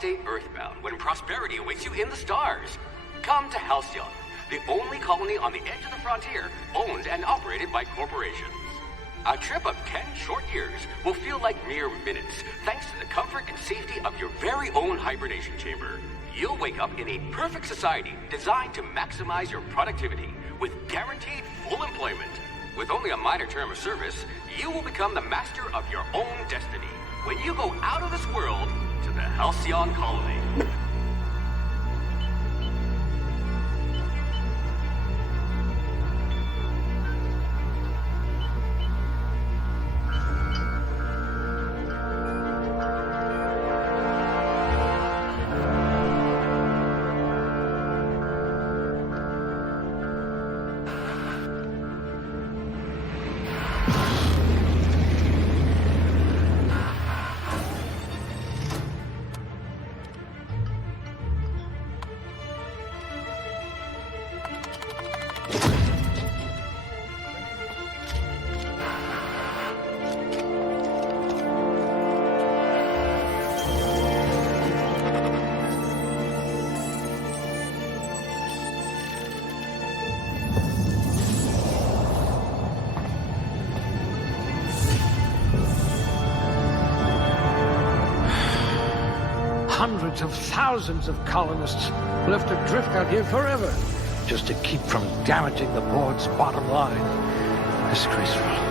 stay earthbound when prosperity awaits you in the stars. Come to Halcyon, the only colony on the edge of the frontier, owned and operated by corporations. A trip of 10 short years will feel like mere minutes, thanks to the comfort and safety of your very own hibernation chamber. You'll wake up in a perfect society designed to maximize your productivity with guaranteed full employment. With only a minor term of service, you will become the master of your own destiny when you go out of this world to the Halcyon colony. Hundreds of thousands of colonists left adrift out here forever, just to keep from damaging the board's bottom line. Disgraceful.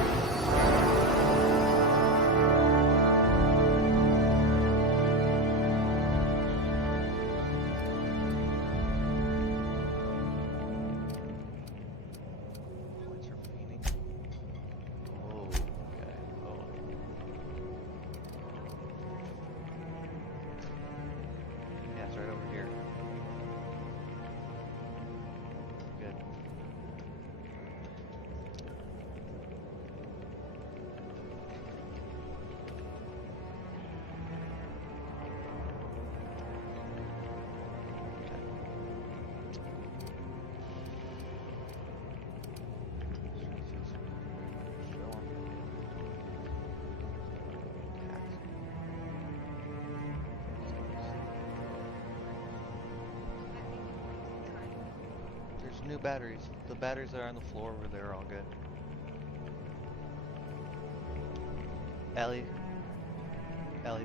New batteries. The batteries that are on the floor over there are all good. Ellie,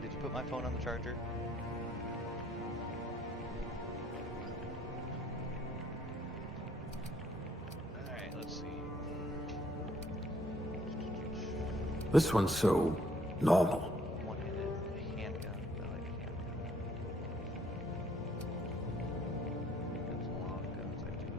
did you put my phone on the charger? Alright, let's see. This one's so normal. One-handed handgun. I like handgun. Guns and long guns, I do.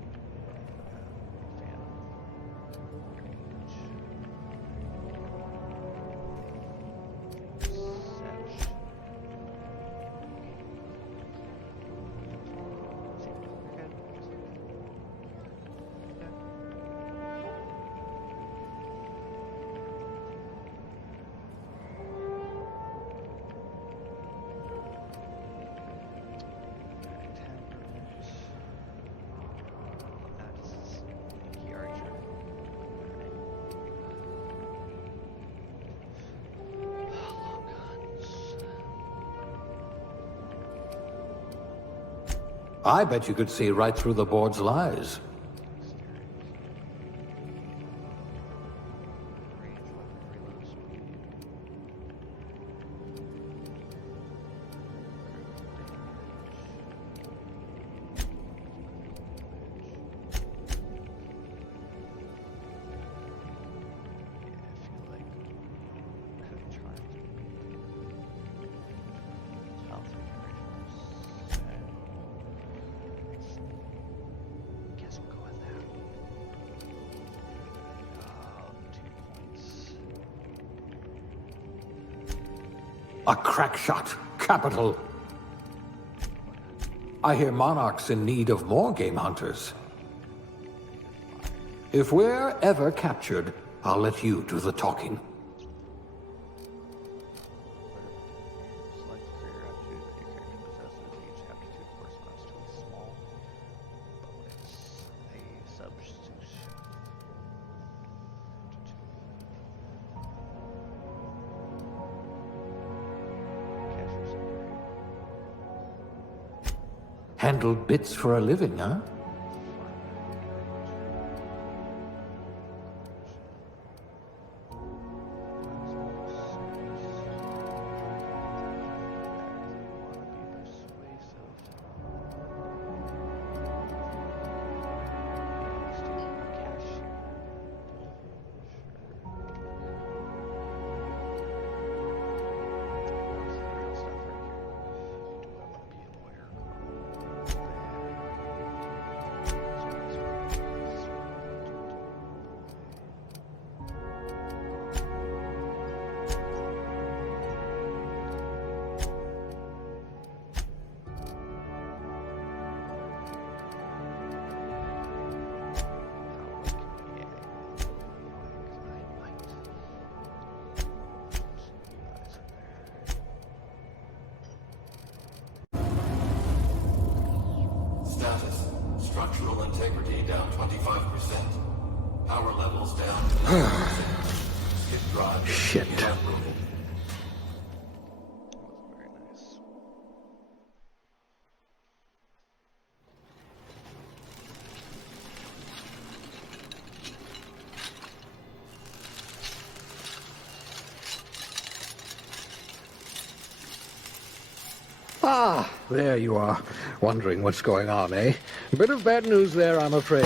I bet you could see right through the board's lies. A crack shot. Capital. I hear Monarch's in need of more game hunters. If we're ever captured, I'll let you do the talking. Select career attribute that your character possesses. Each aptitude corresponds to a small bonus. A substitution. Casual summary. Handle bits for a living, huh? Status. Structural integrity down 25%. Power levels down to 0%. Skip drive. Shit. Uprooted. Very nice. Ah, there you are. Wondering what's going on, eh? Bit of bad news there, I'm afraid.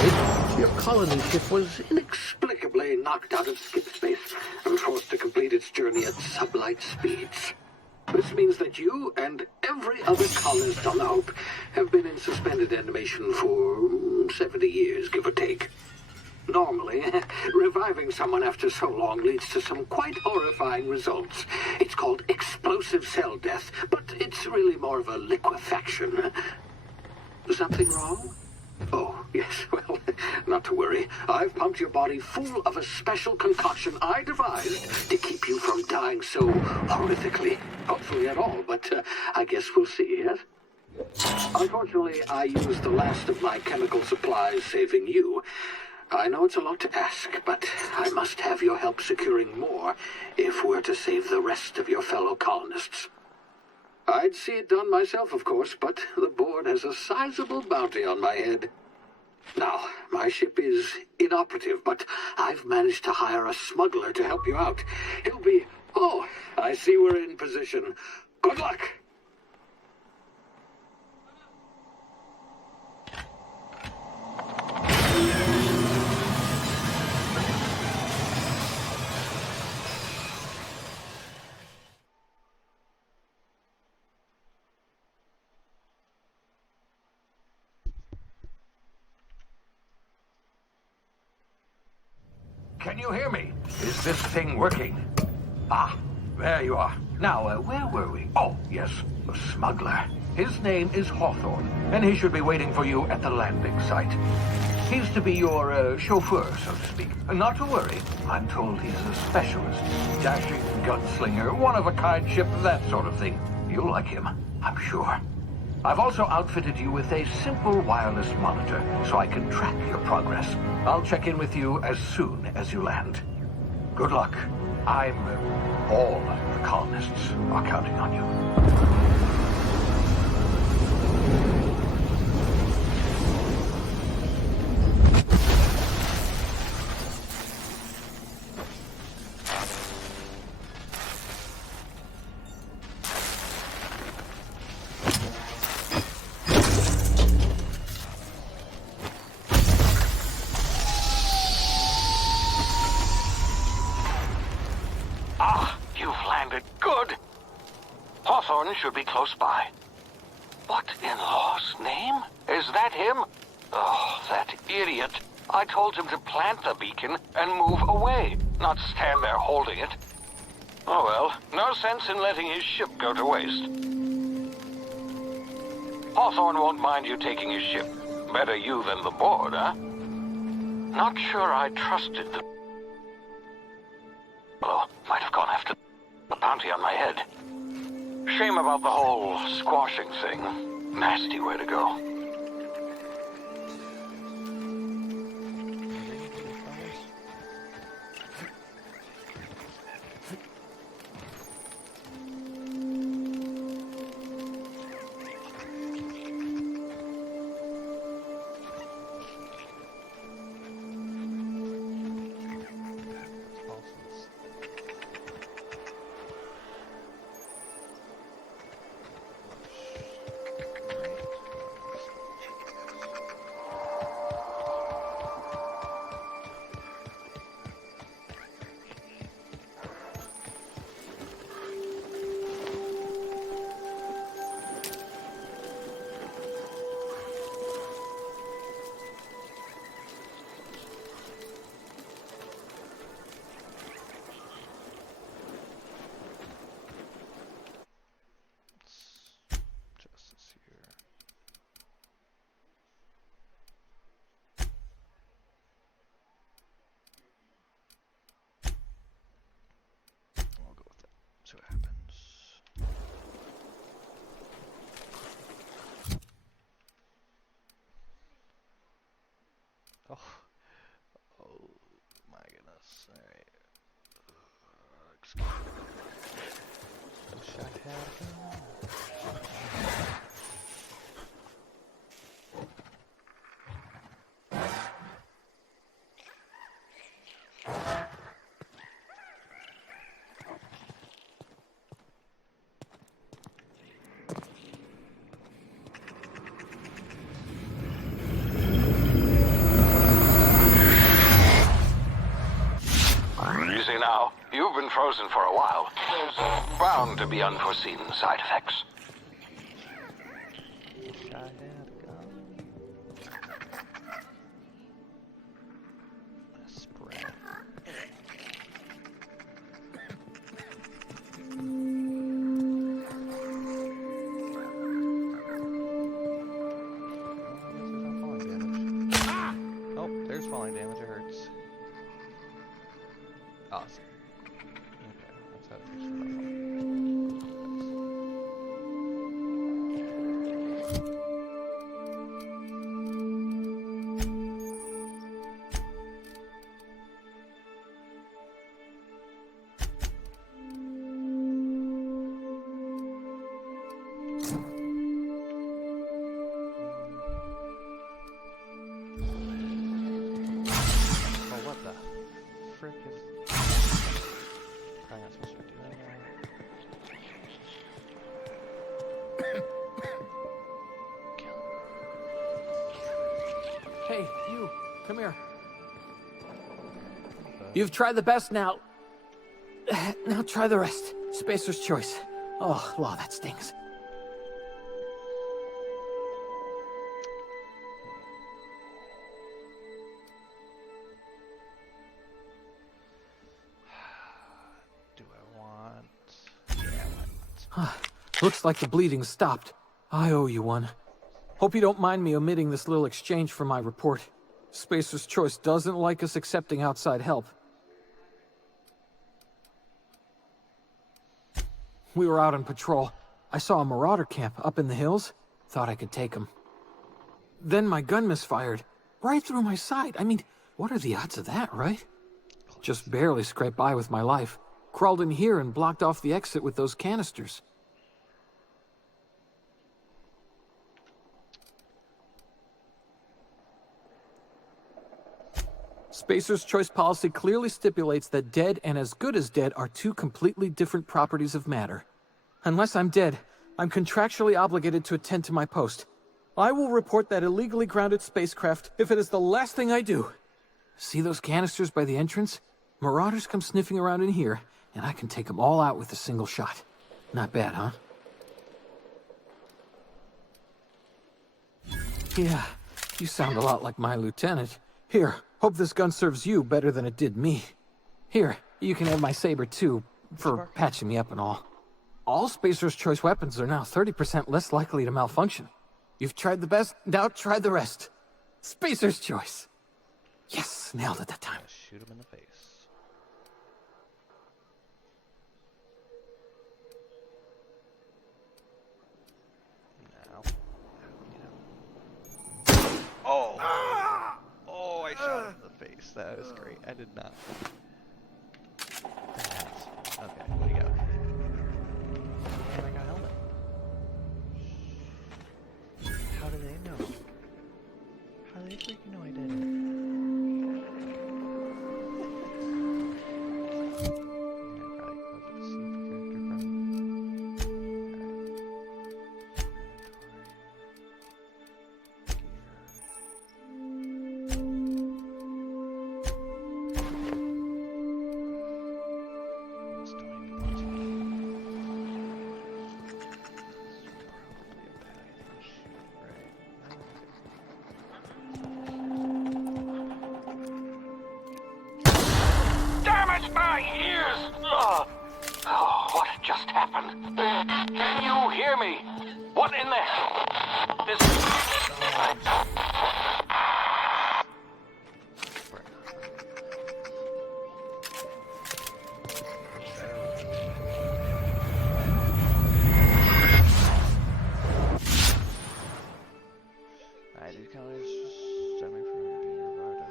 Your colony ship was inexplicably knocked out of skip space and forced to complete its journey at sublight speeds. This means that you and every other colonist on the Hope have been in suspended animation for 70 years, give or take. Normally, reviving someone after so long leads to some quite horrifying results. It's called explosive cell death, but it's really more of a liquefaction. Something wrong? Oh, yes, well, not to worry. I've pumped your body full of a special concoction I devised to keep you from dying so horrifically. Hopefully at all, but I guess we'll see, yes? Unfortunately, I used the last of my chemical supplies saving you. I know it's a lot to ask, but I must have your help securing more if we're to save the rest of your fellow colonists. I'd see it done myself, of course, but the board has a sizable bounty on my head. Now, my ship is inoperative, but I've managed to hire a smuggler to help you out. He'll be... Oh, I see we're in position. Good luck! Can you hear me? Is this thing working? Ah, there you are. Now, where were we? Oh, yes, the smuggler. His name is Hawthorne, and he should be waiting for you at the landing site. He's to be your chauffeur, so to speak. Not to worry. I'm told he's a specialist. Dashing gunslinger, one-of-a-kind ship, that sort of thing. You'll like him, I'm sure. I've also outfitted you with a simple wireless monitor, so I can track your progress. I'll check in with you as soon as you land. Good luck. All the colonists are counting on you. Hawthorne should be close by. What in law's name? Is that him? Oh, that idiot. I told him to plant the beacon and move away, not stand there holding it. Oh well, no sense in letting his ship go to waste. Hawthorne won't mind you taking his ship. Better you than the board, huh? Not sure I trusted the... Well, might have gone after the bounty on my head. Shame about the whole squashing thing. Nasty way to go. Oh, oh my goodness. Alright. Excuse me. Wish I had a gun. Easy now. You've been frozen for a while. There's bound to be unforeseen side effects. Wish I had a gun. A spray. Oh, there's falling damage. It hurts. Awesome. Okay, that's how it takes for that one. Oh, what the frick is... Probably not supposed to do that. Hey, you, come here. You've tried the best now. Now try the rest. Spacer's choice. Oh, law, that stings. Do I want... Yeah, why not? Looks like the bleeding stopped. I owe you one. Hope you don't mind me omitting this little exchange from my report. Spacer's Choice doesn't like us accepting outside help. We were out on patrol. I saw a marauder camp up in the hills. Thought I could take him. Then my gun misfired. Right through my side. I mean, what are the odds of that, right? Just barely scraped by with my life. Crawled in here and blocked off the exit with those canisters. Spacer's Choice policy clearly stipulates that dead and as good as dead are two completely different properties of matter. Unless I'm dead, I'm contractually obligated to attend to my post. I will report that illegally grounded spacecraft if it is the last thing I do. See those canisters by the entrance? Marauders come sniffing around in here, and I can take them all out with a single shot. Not bad, huh? Yeah, you sound a lot like my lieutenant. Here, hope this gun serves you better than it did me. Here, you can have my saber too, for patching me up and all. All Spacer's Choice weapons are now 30% less likely to malfunction. You've tried the best, now try the rest. Spacer's Choice. Yes, nailed it that time. Shoot him in the face. Now. Oh! Oh, I shot him in the face. That was great. I did not. Okay, what do you got? And I got a helmet. How do they know? How do they freaking know I did it? My ears! Oh, what just happened? Can you hear me? What in the hell is... I did kind of stemming from being revived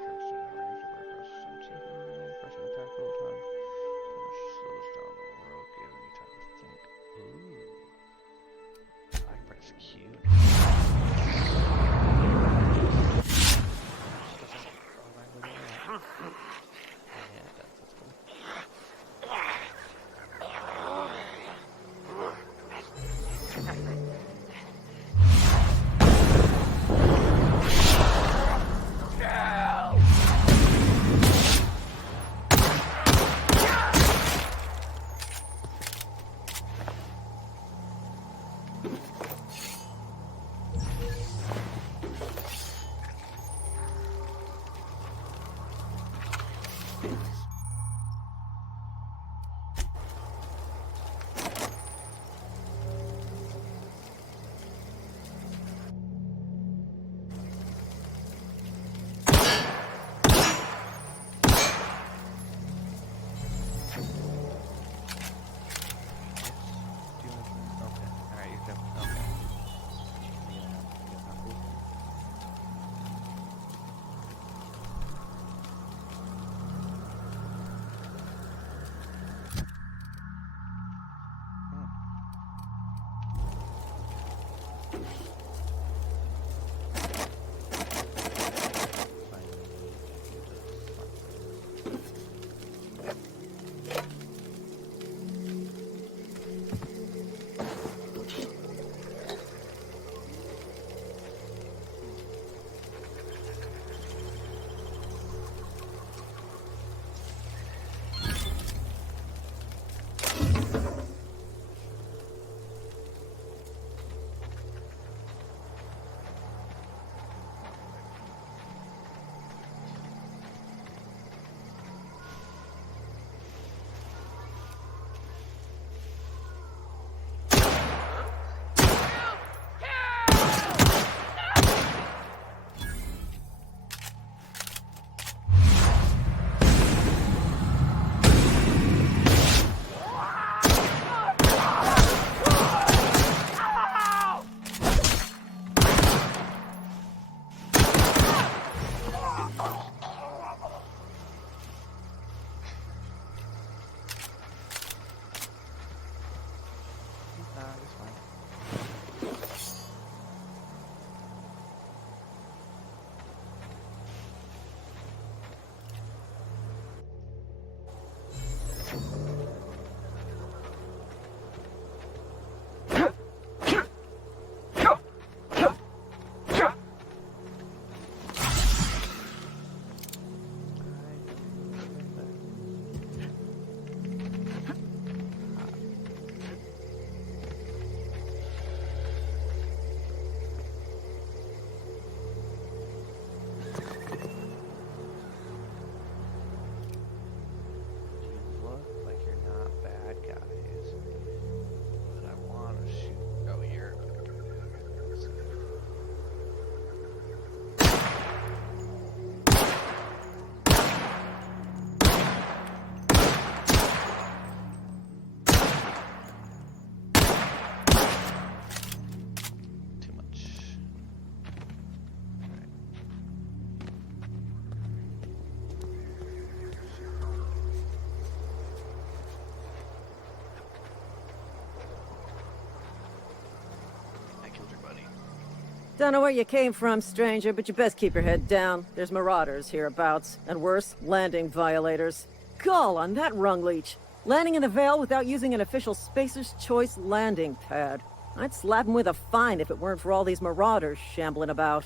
Don't know where you came from, stranger, but you best keep your head down. There's marauders hereabouts, and worse, landing violators. Gall on that rung leech. Landing in the Vale without using an official Spacer's Choice landing pad. I'd slap him with a fine if it weren't for all these marauders shambling about.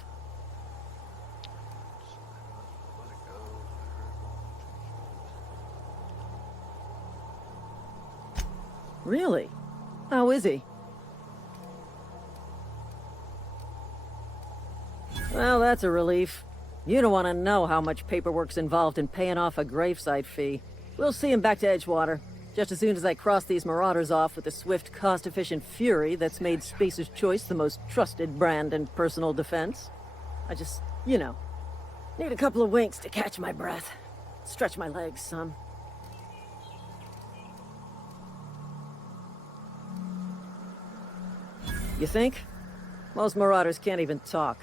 Really? How is he? Well, that's a relief. You don't want to know how much paperwork's involved in paying off a gravesite fee. We'll see him back to Edgewater, just as soon as I cross these marauders off with the swift, cost-efficient fury that's made Spacer's Choice the most trusted brand in personal defense. I just, you know, need a couple of winks to catch my breath. Stretch my legs some. You think? Most marauders can't even talk.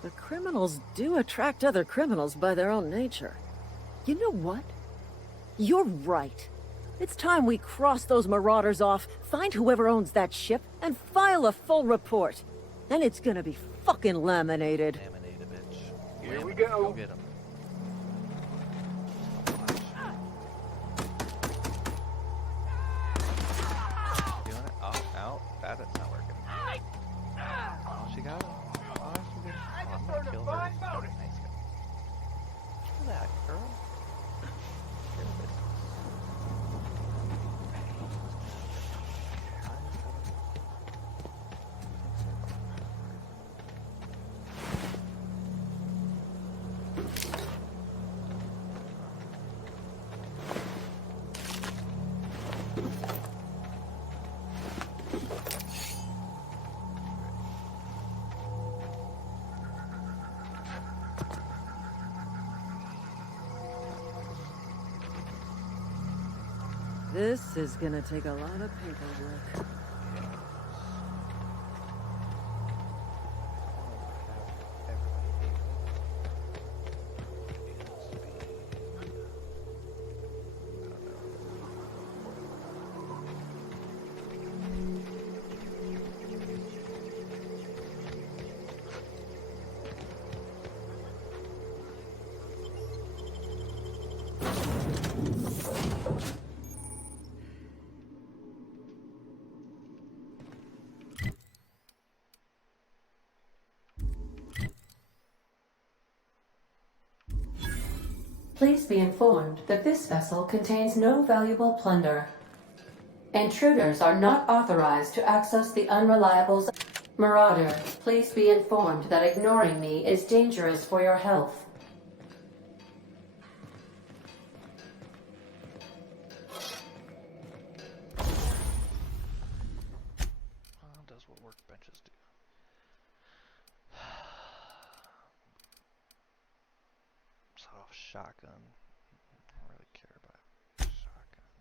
But criminals do attract other criminals by their own nature. You know what? You're right. It's time we cross those marauders off, find whoever owns that ship, and file a full report. Then it's gonna be fucking laminated. Laminated, bitch. Here we Go go. get him. Doing it. Oh, out. That's not working. Oh, she got him. Oh, she did. Oh, I'm gonna kill her. Nice guy. Kill that girl. Kill this. This is gonna take a lot of paperwork. Please be informed that this vessel contains no valuable plunder. Intruders are not authorized to access the Unreliable's. Marauder, please be informed that ignoring me is dangerous for your health. Does what workbenches do. Soft shotgun. I don't really care about shotgun.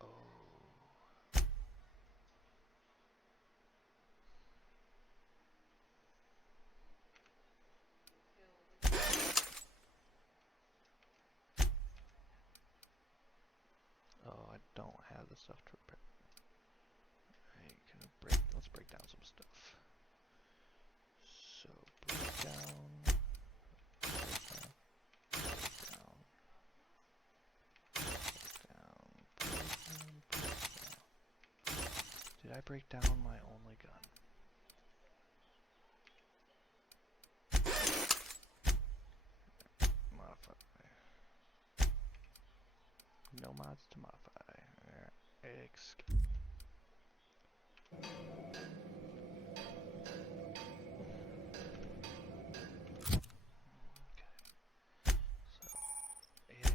Oh. Oh, I don't have the stuff to repair. Alright, let's break down some stuff. So, break down, break down. Did I break down my only gun? Modify. No mods to modify. Escape. So, yeah.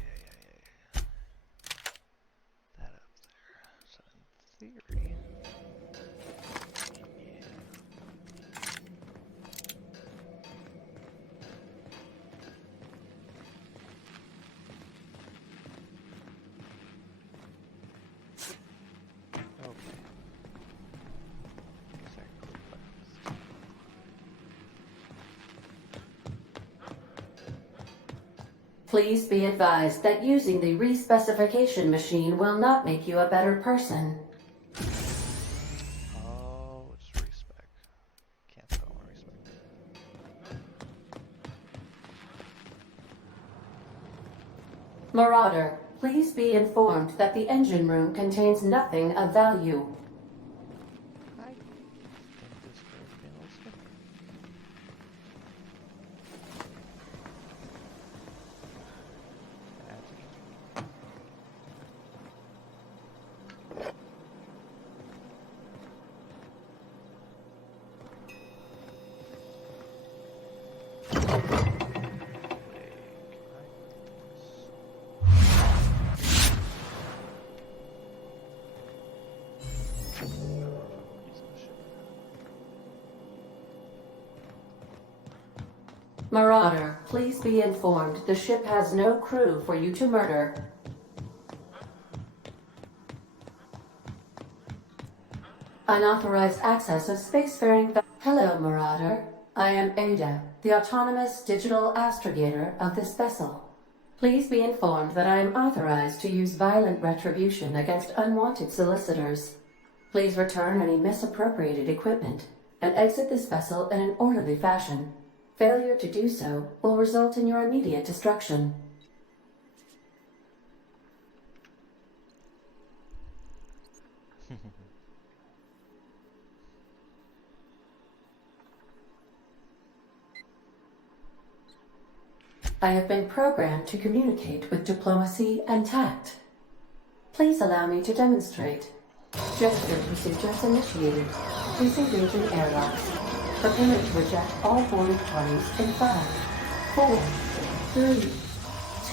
That up there. So in theory, okay. Please be advised that using the respecification machine will not make you a better person. Oh, it's respec. Can't spell on respec. Marauder, please be informed that the engine room contains nothing of value. I think this girl's being a little snippy. Marauder, please be informed the ship has no crew for you to murder. Unauthorized access of spacefaring. Hello, Marauder. I am Ada, the autonomous digital astrogator of this vessel. Please be informed that I am authorized to use violent retribution against unwanted solicitors. Please return any misappropriated equipment and exit this vessel in an orderly fashion. Failure to do so will result in your immediate destruction. I have been programmed to communicate with diplomacy and tact. Please allow me to demonstrate. Gesture procedures initiated. Please engage in airlocks. Prepare to reject all boarding parties in 5, 4, 3,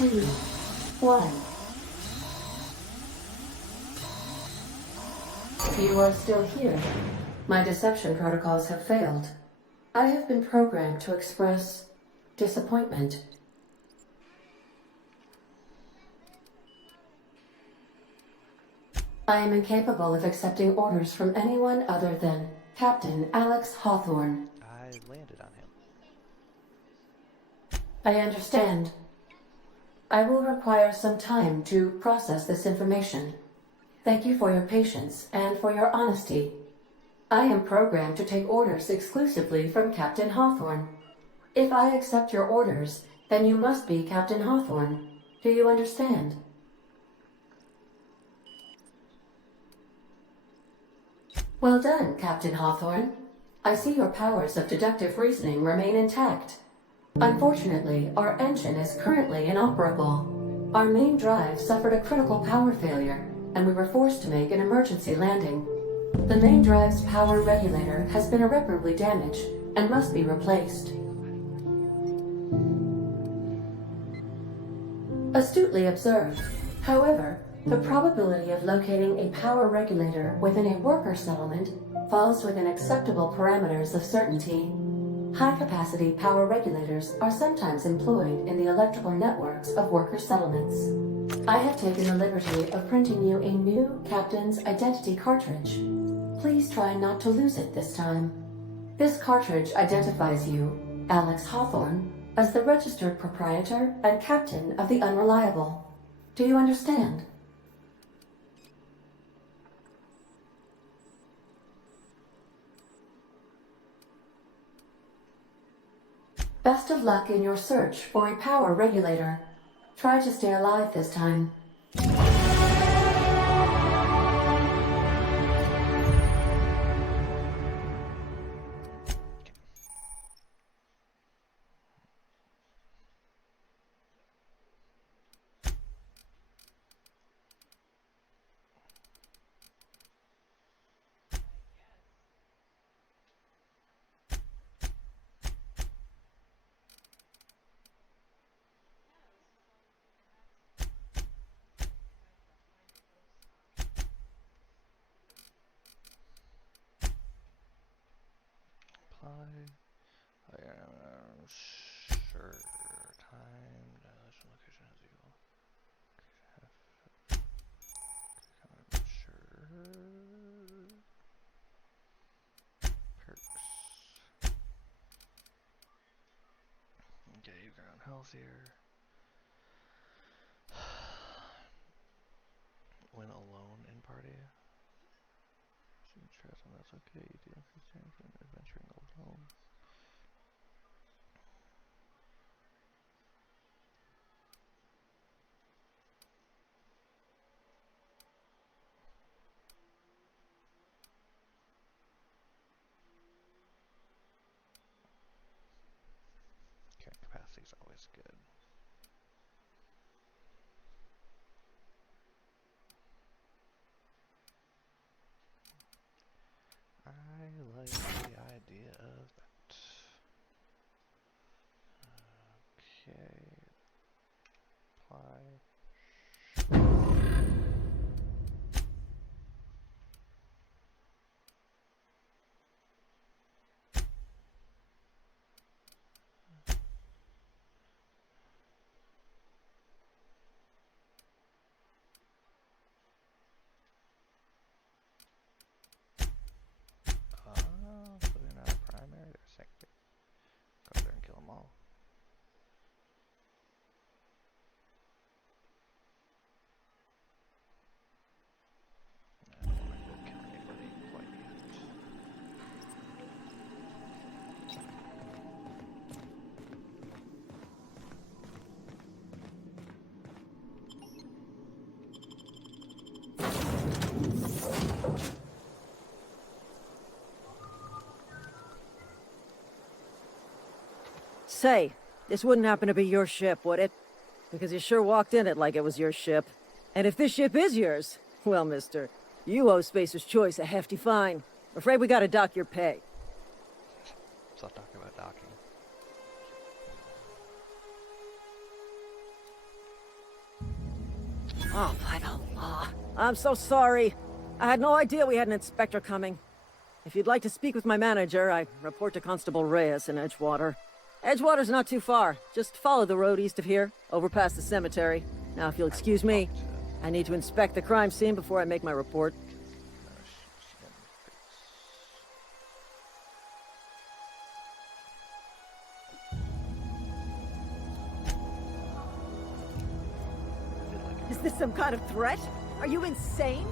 2, 1. You are still here. My deception protocols have failed. I have been programmed to express disappointment. I am incapable of accepting orders from anyone other than Captain Alex Hawthorne. I landed on him. I understand. I will require some time to process this information. Thank you for your patience and for your honesty. I am programmed to take orders exclusively from Captain Hawthorne. If I accept your orders, then you must be Captain Hawthorne. Do you understand? Well done, Captain Hawthorne. I see your powers of deductive reasoning remain intact. Unfortunately, our engine is currently inoperable. Our main drive suffered a critical power failure, and we were forced to make an emergency landing. The main drive's power regulator has been irreparably damaged and must be replaced. Astutely observed. However, the probability of locating a power regulator within a worker settlement falls within acceptable parameters of certainty. High-capacity power regulators are sometimes employed in the electrical networks of worker settlements. I have taken the liberty of printing you a new Captain's Identity cartridge. Please try not to lose it this time. This cartridge identifies you, Alex Hawthorne, as the registered proprietor and captain of the Unreliable. Do you understand? Best of luck in your search for a power regulator. Try to stay alive this time. Sure. Time, dilation, location as equal. Sure. Perks. Okay, ground healthier. stress, and that's okay. You do increase anything adventuring alone. Carrying capacity is always good. I like the idea of that. Okay. Apply. So they're not a primary, they're a secondary. Go there and kill them all. I don't want to go kill anybody quite yet. Say, this wouldn't happen to be your ship, would it? Because you sure walked in it like it was your ship. And if this ship is yours, well, mister, you owe Spacer's Choice a hefty fine. Afraid we gotta dock your pay. Stop talking about docking. Oh, by the law. I'm so sorry. I had no idea we had an inspector coming. If you'd like to speak with my manager, I report to Constable Reyes in Edgewater. Edgewater's not too far. Just follow the road east of here, over past the cemetery. Now, if you'll excuse me, I need to inspect the crime scene before I make my report. Is this some kind of threat? Are you insane?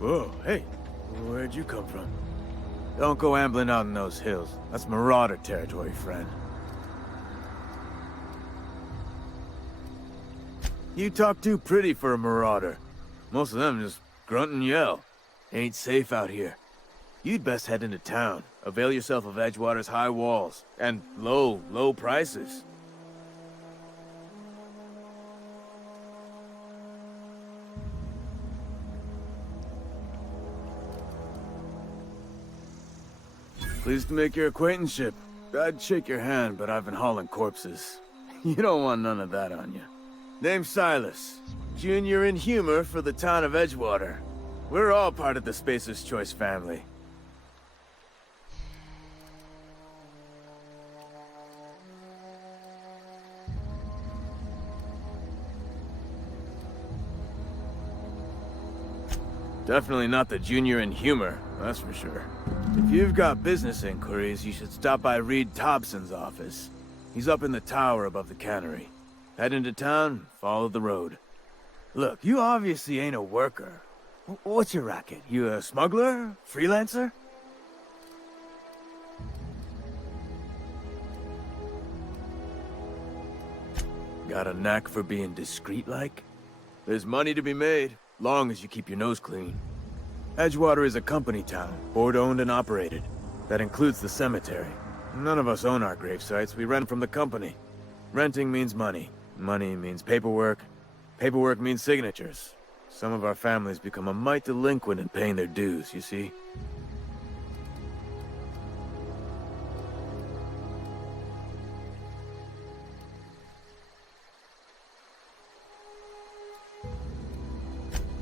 Whoa, hey, where'd you come from? Don't go ambling out in those hills. That's Marauder territory, friend. You talk too pretty for a Marauder. Most of them just grunt and yell. Ain't safe out here. You'd best head into town. Avail yourself of Edgewater's high walls. And low prices. Pleased to make your acquaintanceship. I'd shake your hand, but I've been hauling corpses. You don't want none of that on you. Name's Silas. Junior in humor for the town of Edgewater. We're all part of the Spacer's Choice family. Definitely not the junior in humor, that's for sure. If you've got business inquiries, you should stop by Reed Thompson's office. He's up in the tower above the cannery. Head into town, follow the road. Look, you obviously ain't a worker. What's your racket? You a smuggler? Freelancer? Got a knack for being discreet-like? There's money to be made, long as you keep your nose clean. Edgewater is a company town, board-owned and operated. That includes the cemetery. None of us own our grave sites, we rent from the company. Renting means money. Money means paperwork. Paperwork means signatures. Some of our families become a mite delinquent in paying their dues, you see?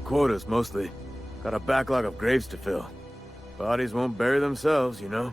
Quotas, mostly. Got a backlog of graves to fill. Bodies won't bury themselves, you know?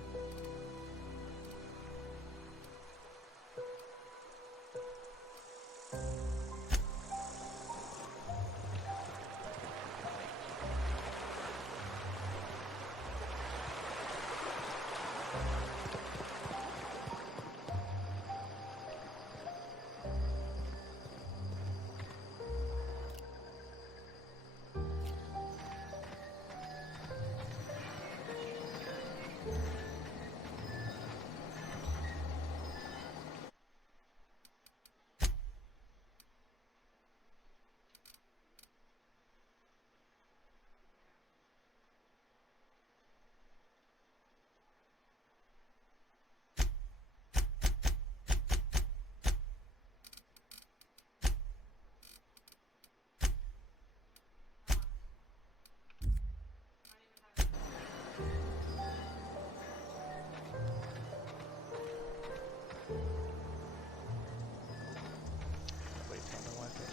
Wait, tell me why I did.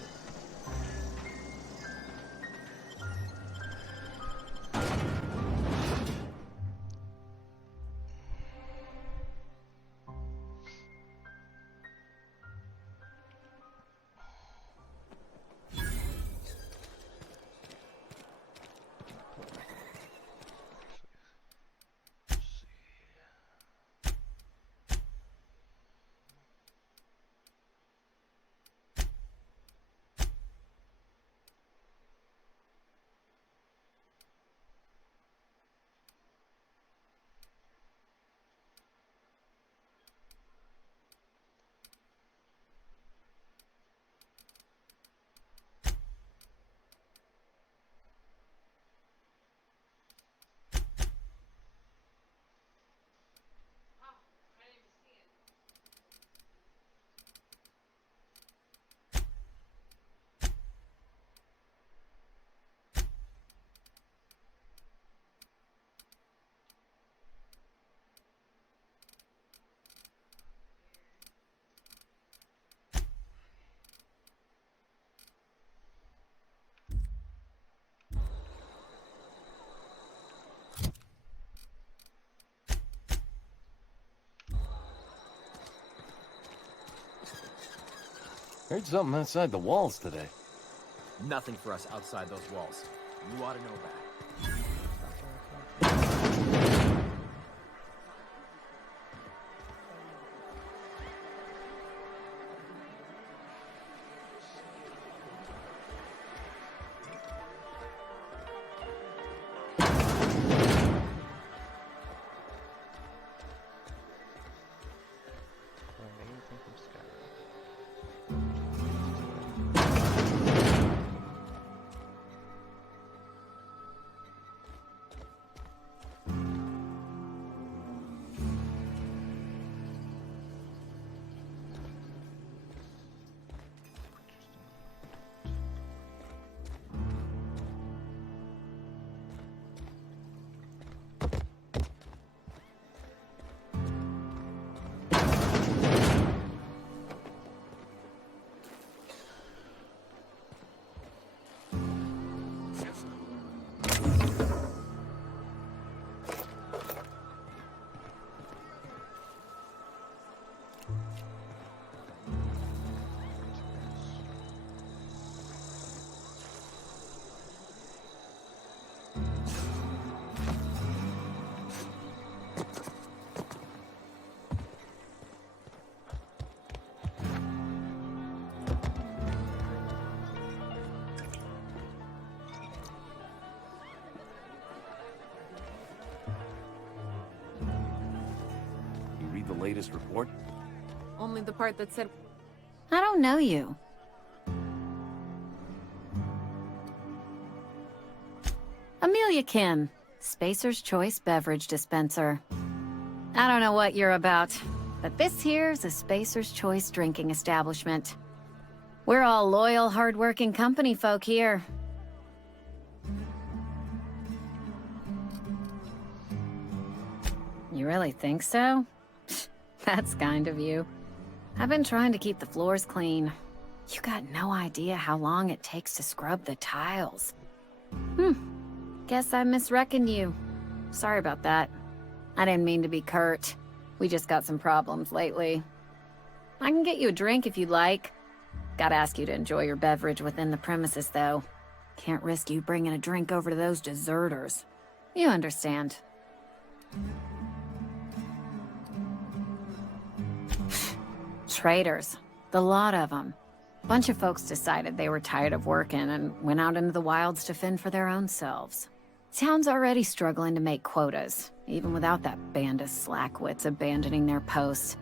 Heard something outside the walls today. Nothing for us outside those walls. You ought to know that. the latest report? Only the part that said... I don't know you. Amelia Kim, Spacer's Choice Beverage Dispenser. I don't know what you're about, but this here's a Spacer's Choice drinking establishment. We're all loyal, hard-working company folk here. You really think so? That's kind of you. I've been trying to keep the floors clean. You got no idea how long it takes to scrub the tiles. Guess I misreckoned you. Sorry about that. I didn't mean to be curt. We just got some problems lately. I can get you a drink if you'd like. Gotta ask you to enjoy your beverage within the premises, though. Can't risk you bringing a drink over to those deserters. You understand. Traitors. The lot of them. Bunch of folks decided they were tired of working and went out into the wilds to fend for their own selves. Town's already struggling to make quotas, even without that band of slackwits abandoning their posts.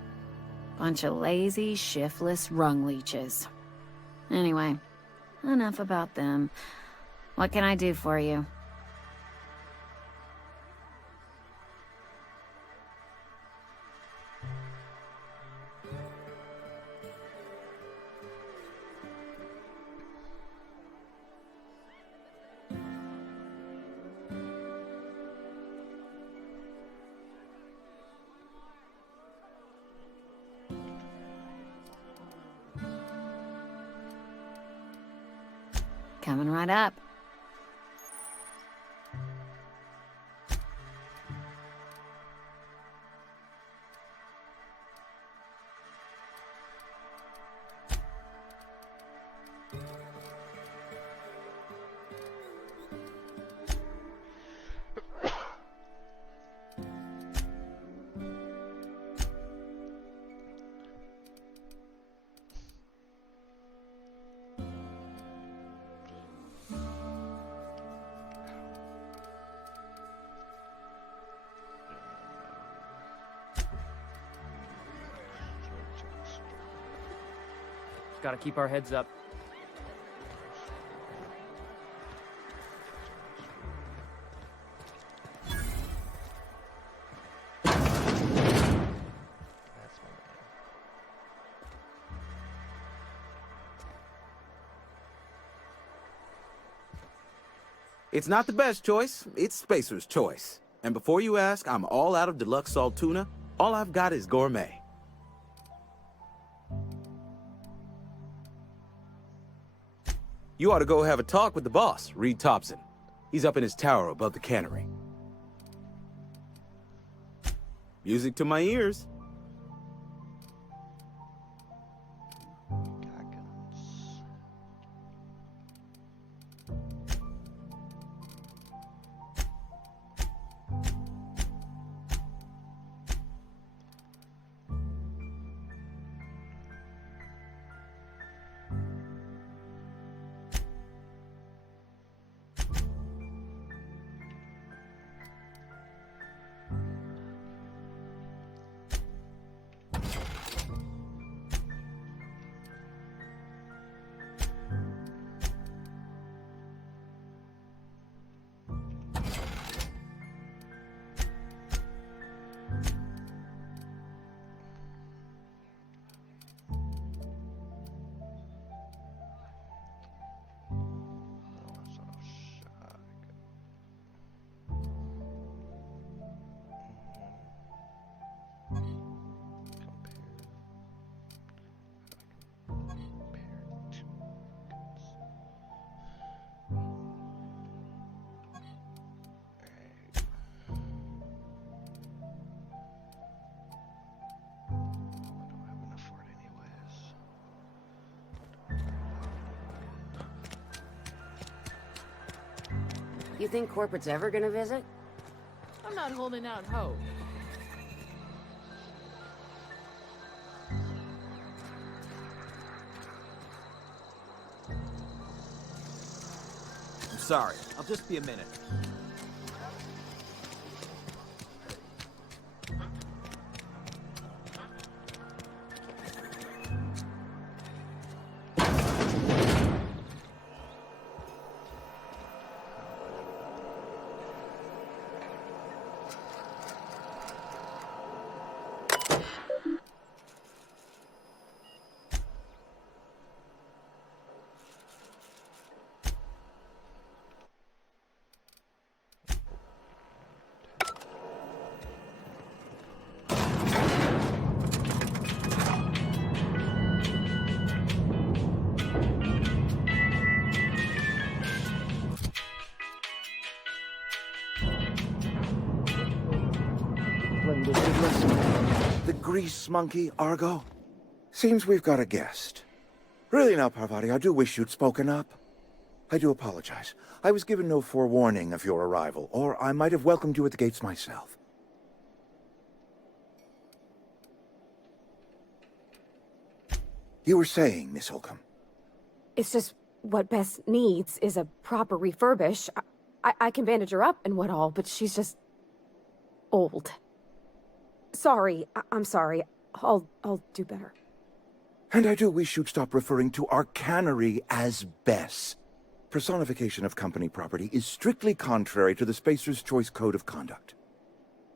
Bunch of lazy, shiftless rung leeches. Anyway, enough about them. What can I do for you? Coming right up. Gotta keep our heads up. It's not the best choice, it's Spacer's Choice. And before you ask, I'm all out of deluxe salt tuna. All I've got is gourmet. You ought to go have a talk with the boss, Reed Thompson. He's up in his tower above the cannery. Music to my ears. You think corporate's ever gonna visit? I'm not holding out hope. I'm sorry. I'll just be a minute. disciplined as he looks like. The grease monkey, Argo? Seems we've got a guest. Really now, Parvati, I do wish you'd spoken up. I do apologize. I was given no forewarning of your arrival, or I might have welcomed you at the gates myself. You were saying, Miss Holcomb. It's just what Bess needs is a proper refurbish. I can bandage her up and what all, but she's just old. Sorry, I'm sorry. I'll do better. And I do wish you'd stop referring to our cannery as Bess. Personification of company property is strictly contrary to the Spacer's Choice Code of Conduct.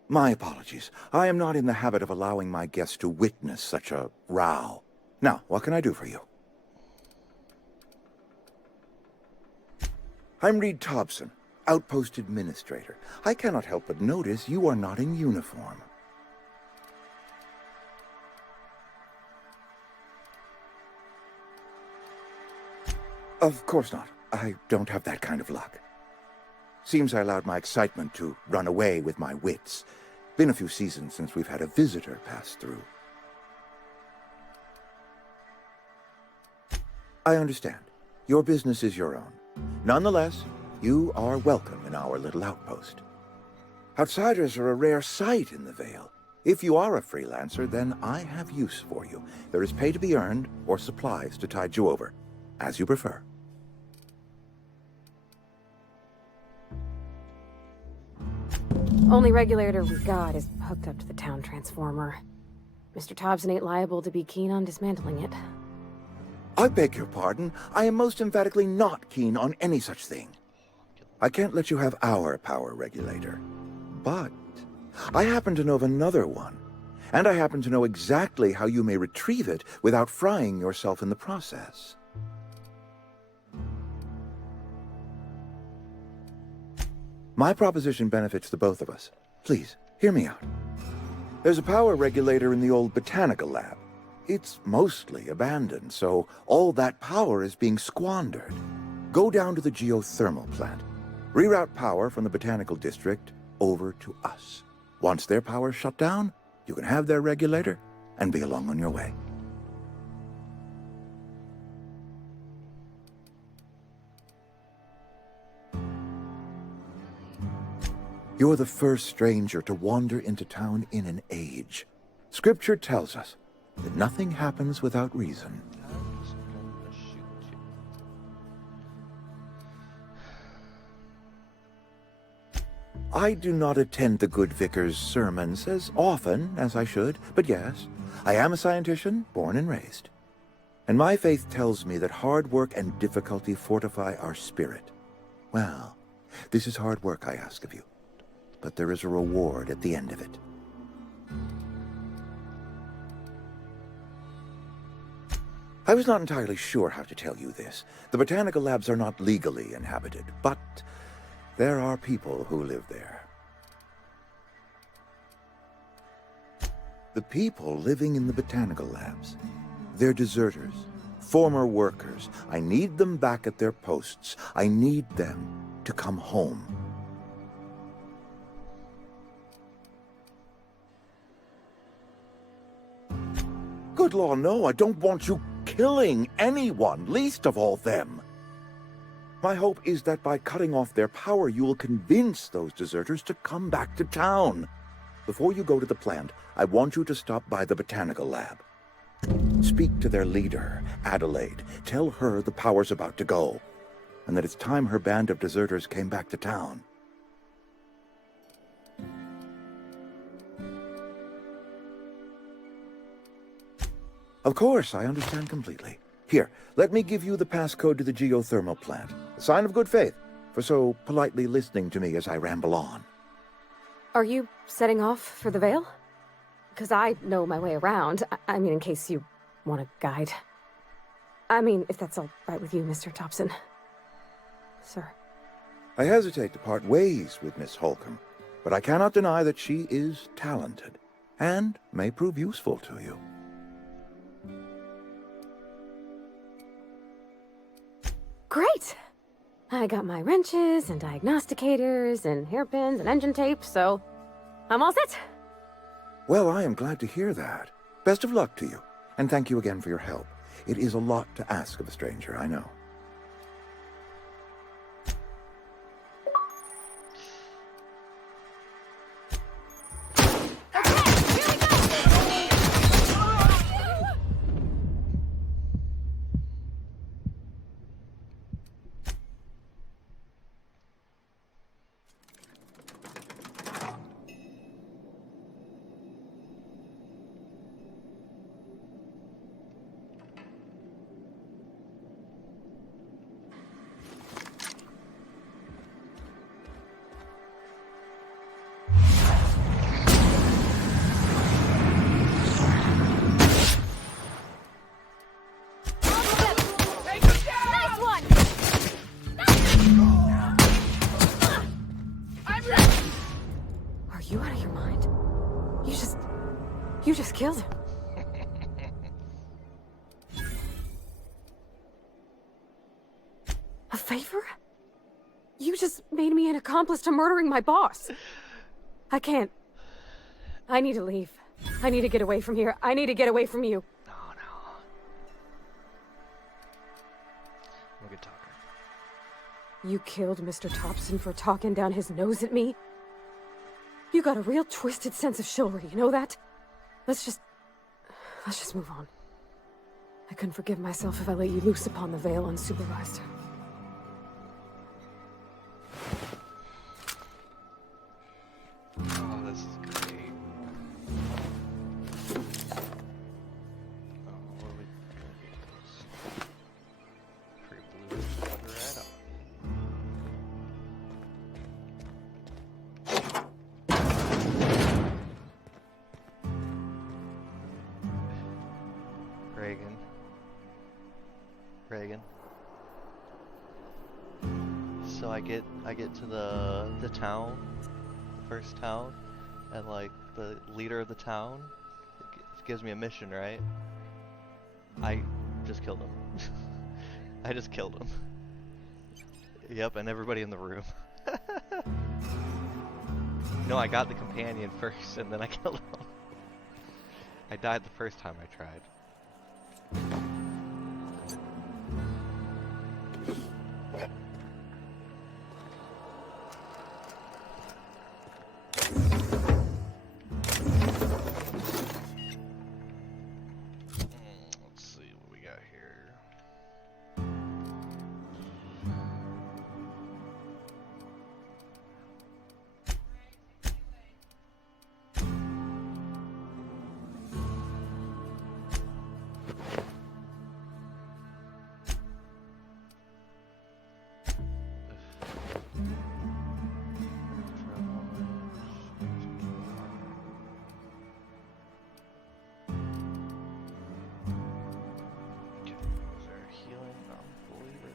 My apologies. I am not in the habit of allowing my guests to witness such a row. Now, what can I do for you? I'm Reed Thompson, Outpost Administrator. I cannot help but notice you are not in uniform. Of course not. I don't have that kind of luck. Seems I allowed my excitement to run away with my wits. Been a few seasons since we've had a visitor pass through. I understand. Your business is your own. Nonetheless, you are welcome in our little outpost. Outsiders are a rare sight in the Vale. If you are a freelancer, then I have use for you. There is pay to be earned, or supplies to tide you over, as you prefer. Only regulator we've got is hooked up to the town transformer. Mr. Thompson ain't liable to be keen on dismantling it. I beg your pardon. I am most emphatically not keen on any such thing. I can't let you have our power regulator. But I happen to know of another one. And I happen to know exactly how you may retrieve it without frying yourself in the process. My proposition benefits the both of us. Please, hear me out. There's a power regulator in the old botanical lab. It's mostly abandoned, so all that power is being squandered. Go down to the geothermal plant. Reroute power from the botanical district over to us. Once their power's shut down, you can have their regulator and be along on your way. You're the first stranger to wander into town in an age. Scripture tells us that nothing happens without reason. I do not attend the good vicar's sermons as often as I should, but yes, I am a scientician, born and raised. And my faith tells me that hard work and difficulty fortify our spirit. Well, this is hard work I ask of you, but there is a reward at the end of it. I was not entirely sure how to tell you this. The botanical labs are not legally inhabited, but there are people who live there. The people living in the botanical labs, they're deserters, former workers. I need them back at their posts. I need them to come home. Good law, no, I don't want you killing anyone, least of all them. My hope is that by cutting off their power, you will convince those deserters to come back to town. Before you go to the plant, I want you to stop by the botanical lab. Speak to their leader, Adelaide. Tell her the power's about to go, and that it's time her band of deserters came back to town. Of course, I understand completely. Here, let me give you the passcode to the geothermal plant. A sign of good faith, for so politely listening to me as I ramble on. Are you setting off for the Vale? Because I know my way around. I mean, in case you want a guide. I mean, if that's all right with you, Mr. Thompson. Sir. I hesitate to part ways with Miss Holcomb, but I cannot deny that she is talented, and may prove useful to you. Great! I got my wrenches and diagnosticators and hairpins and engine tape, so I'm all set. Well, I am glad to hear that. Best of luck to you, and thank you again for your help. It is a lot to ask of a stranger, I know. Nice one! Are you out of your mind? You just killed him. A favor? You just made me an accomplice to murdering my boss. I can't. I need to leave. I need to get away from here. I need to get away from you. We'll get talking. You killed Mr. Thompson for talking down his nose at me? You got a real twisted sense of chivalry, you know that? Let's just move on. I couldn't forgive myself if I let you loose upon the Vale unsupervised. Oh, this is great. Oh, what are we doing? Pretty blue, red. Reagan. So I get to the town, the first town, and like the leader of the town gives me a mission, right? I just killed him. I just killed him. Yep, and everybody in the room. No, I got the companion first, and then I killed him. I died the first time I tried. Let's see what we got here. Is there healing? Non-believer.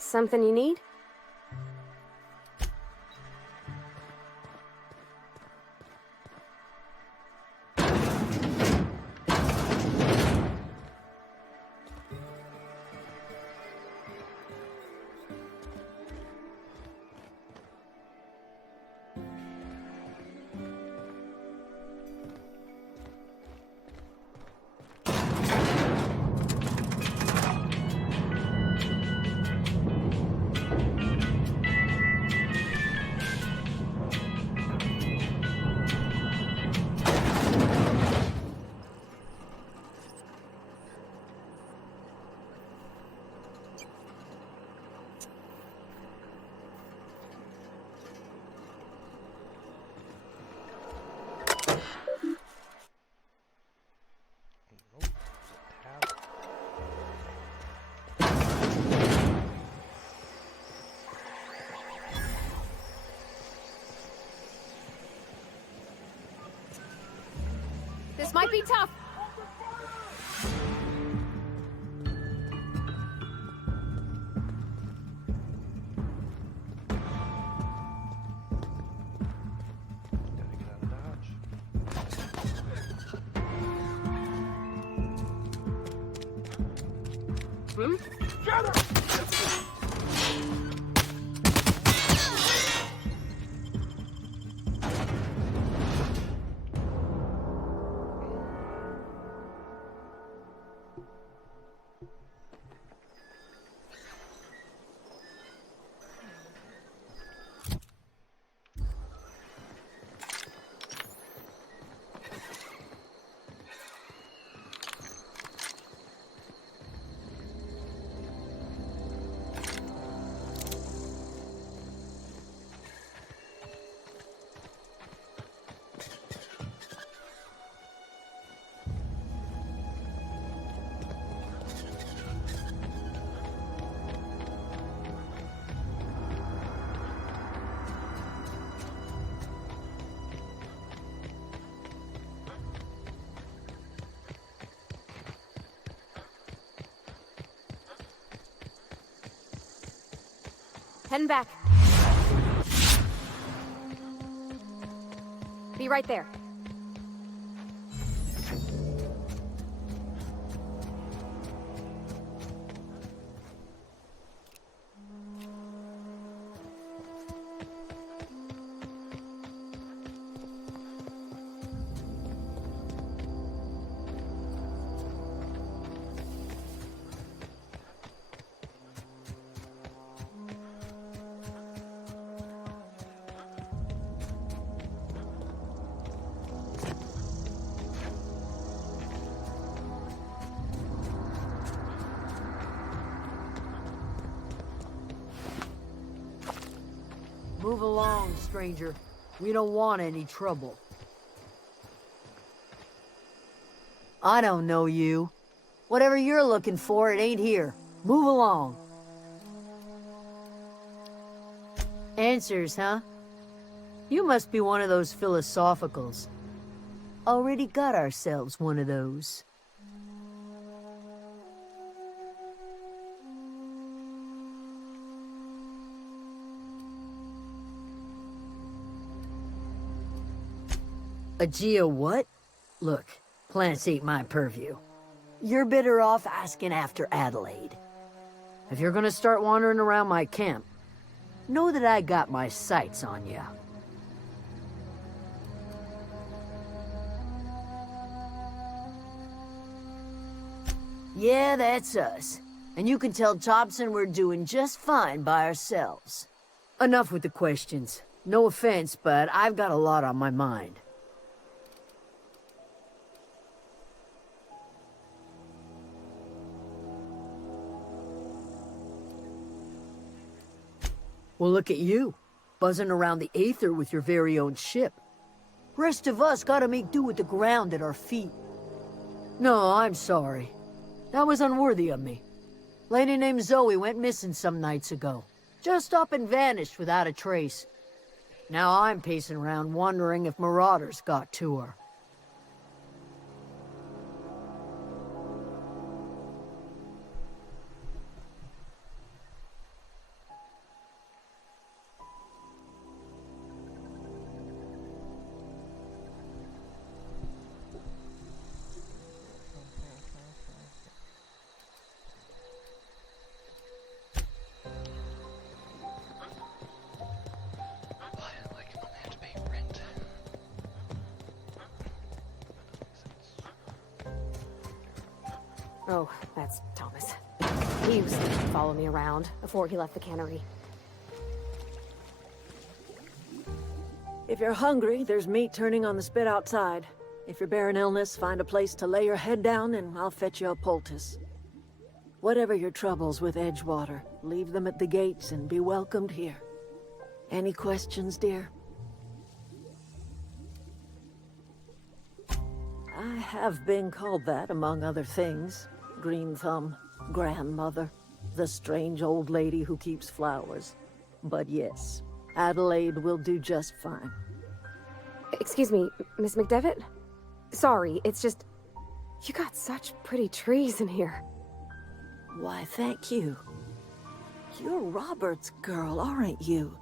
Something you need? This might be tough. Heading back. Be right there. Move along, stranger. We don't want any trouble. I don't know you. Whatever you're looking for, it ain't here. Move along. Answers, huh? You must be one of those philosophicals. Already got ourselves one of those. A Geo what? Look, plants ain't my purview. You're better off asking after Adelaide. If you're gonna start wandering around my camp, know that I got my sights on ya. Yeah, that's us. And you can tell Thompson we're doing just fine by ourselves. Enough with the questions. No offense, but I've got a lot on my mind. Well, look at you, buzzing around the Aether with your very own ship. Rest of us gotta make do with the ground at our feet. No, I'm sorry. That was unworthy of me. Lady named Zoe went missing some nights ago. Just up and vanished without a trace. Now I'm pacing around wondering if marauders got to her. Oh, that's Thomas. He used to follow me around before he left the cannery. If you're hungry, there's meat turning on the spit outside. If you're bearing illness, find a place to lay your head down and I'll fetch you a poultice. Whatever your troubles with Edgewater, leave them at the gates and be welcomed here. Any questions, dear? I have been called that, among other things. Green Thumb, grandmother, the strange old lady who keeps flowers. But yes, Adelaide will do just fine. Excuse me, Miss McDevitt? Sorry, it's just... You got such pretty trees in here. Why, thank you. You're Robert's girl, aren't you?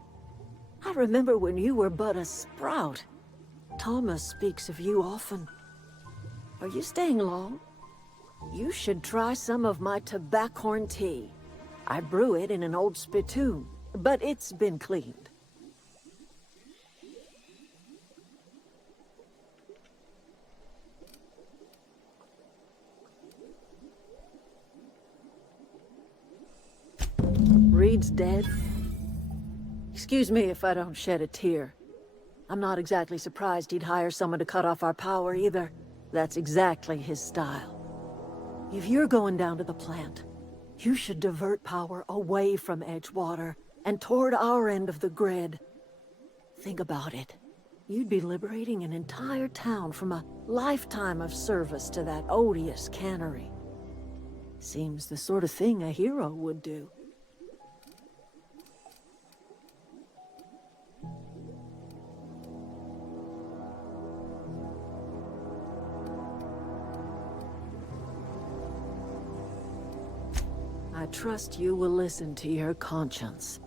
I remember when you were but a sprout. Thomas speaks of you often. Are you staying long? You should try some of my tobaccorn tea. I brew it in an old spittoon, but it's been cleaned. Reed's dead? Excuse me if I don't shed a tear. I'm not exactly surprised he'd hire someone to cut off our power either. That's exactly his style. If you're going down to the plant, you should divert power away from Edgewater and toward our end of the grid. Think about it. You'd be liberating an entire town from a lifetime of service to that odious cannery. Seems the sort of thing a hero would do. I trust you will listen to your conscience.